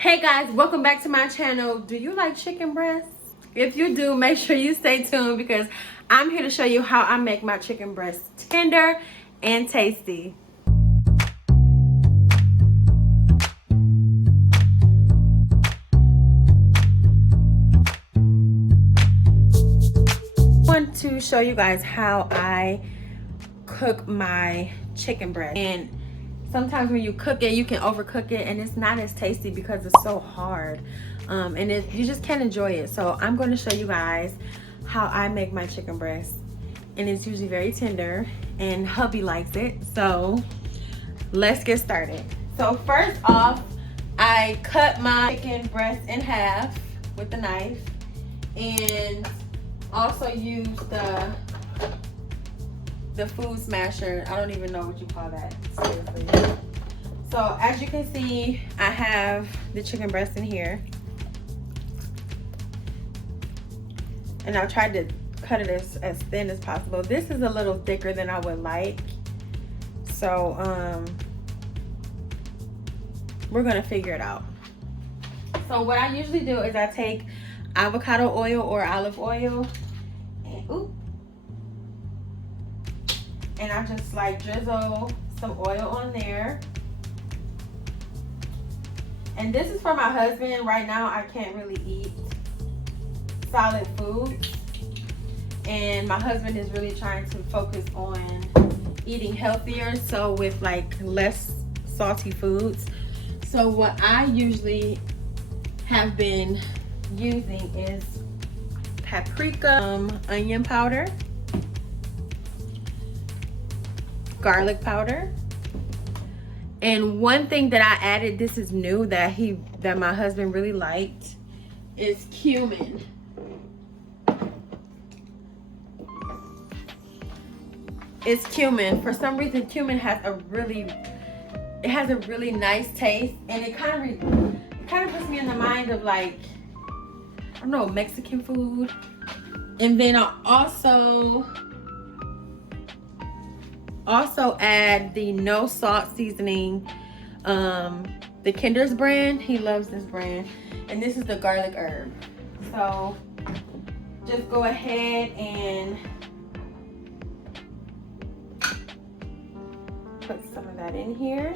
Hey guys, welcome back to my channel. Do you like chicken breasts? If you do, make sure you stay tuned because I'm here to show you how I make my chicken breasts tender and tasty. I want to show you guys how I cook my chicken breast. And sometimes when you cook it, you can overcook it and it's not as tasty because it's so hard. You just can't enjoy it. So I'm going to show you guys how I make my chicken breast. And it's usually very tender and hubby likes it. So let's get started. So first off, I cut my chicken breast in half with the knife and also use the food smasher. I don't even know what you call that, seriously. So as you can see, I have the chicken breast in here. And I've tried to cut it as thin as possible. This is a little thicker than I would like. So we're gonna figure it out. So what I usually do is I take avocado oil or olive oil and I just like drizzle some oil on there. And this is for my husband. Right now I can't really eat solid food, and my husband is really trying to focus on eating healthier, so with like less salty foods. So what I usually have been using is paprika, onion powder, garlic powder, and one thing that I added, this is new, that my husband really liked, is cumin. It's cumin. For some reason, cumin has a really nice taste, and it kind of puts me in the mind of, like, I don't know, Mexican food. And then I also add the no salt seasoning, the Kinder's brand. He loves this brand, and this is the garlic herb. So just go ahead and put some of that in here.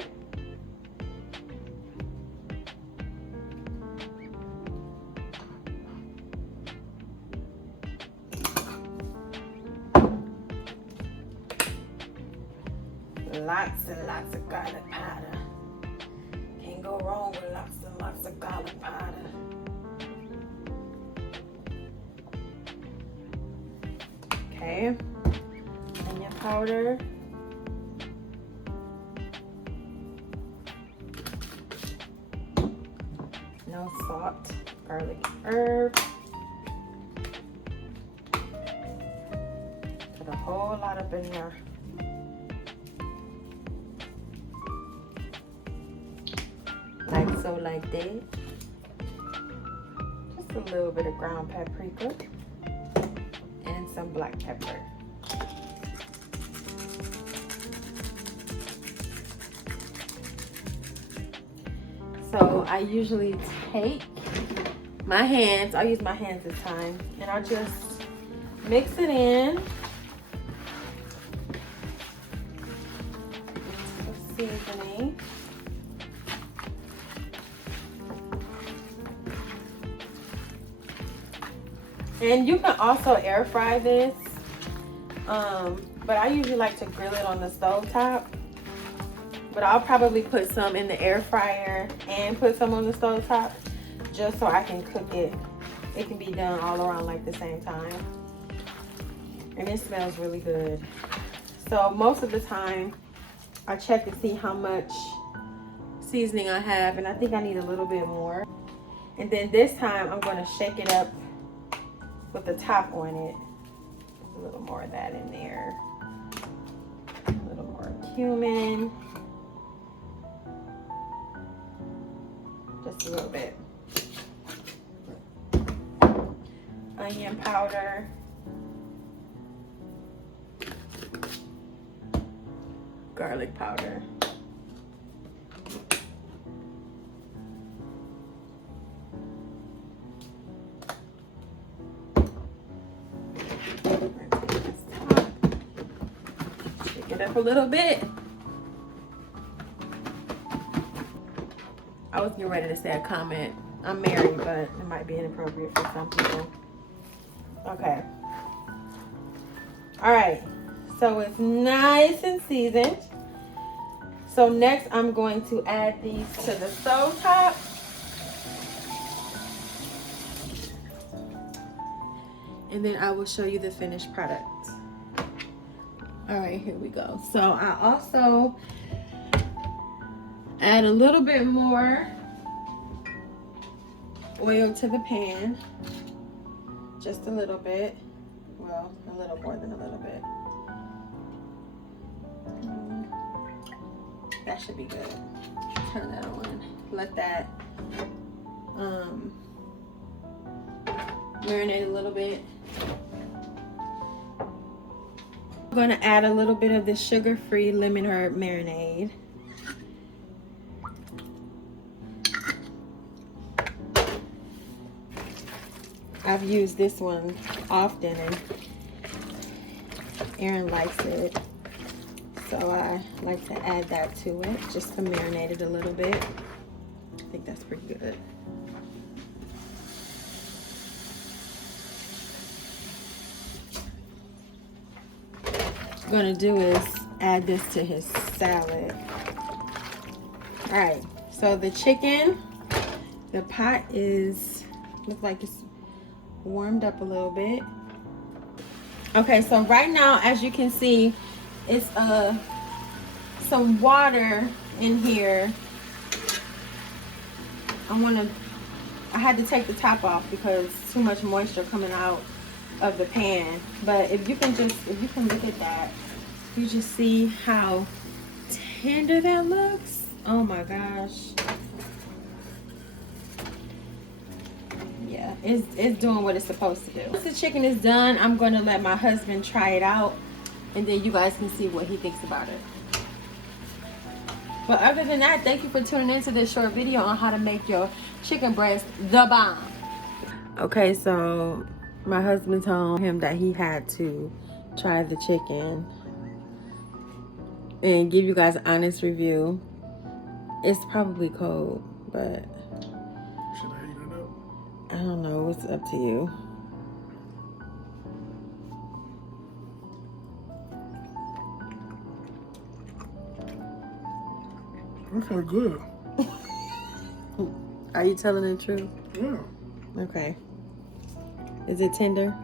Lots and lots of garlic powder. Can't go wrong with lots and lots of garlic powder. Okay, onion powder. No salt, garlic herb. Put a whole lot up in there. Like that. Just a little bit of ground paprika and some black pepper. So I usually take my hands, I'll use my hands this time, and I'll just mix it in. Seasoning. And you can also air fry this, but I usually like to grill it on the stove top. But I'll probably put some in the air fryer and put some on the stove top, just so I can cook it. It can be done all around like the same time. And it smells really good. So most of the time, I check to see how much seasoning I have, and I think I need a little bit more. And then this time, I'm going to shake it up with the top on it. A little more of that in there. A little more cumin. Just a little bit. Onion powder. Garlic powder. it up a little bit. I was getting ready to say a comment. I'm married, but it might be inappropriate for some people. Okay. All right. So it's nice and seasoned. So next I'm going to add these to the stove top. And then I will show you the finished product. All right, here we go. So I also add a little bit more oil to the pan. Just a little bit. Well, a little more than a little bit. That should be good. Turn that on. Let that marinate a little bit. I'm going to add a little bit of the sugar-free lemon herb marinade. I've used this one often and Aaron likes it. So I like to add that to it just to marinate it a little bit. I think that's pretty good. What I'm gonna do is add this to his salad. All right, so the chicken, the pot looks like it's warmed up a little bit. Okay, so right now, as you can see, it's some water in here. I had to take the top off because too much moisture coming out of the pan. But if you can look at that, you just see how tender that looks. Oh my gosh. Yeah, it's doing what it's supposed to do. Once the chicken is done, I'm gonna let my husband try it out, and then you guys can see what he thinks about it. But other than that, thank you for tuning into this short video on how to make your chicken breast the bomb. Okay, so my husband told him that he had to try the chicken and give you guys an honest review. It's probably cold, but should I heat it up? I don't know. It's up to you. That's kind of good. Are you telling the truth? Yeah. Okay. Is it tender?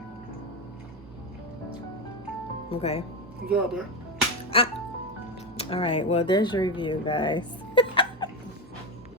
Okay. Good job, man. All right. Well, there's your review, guys.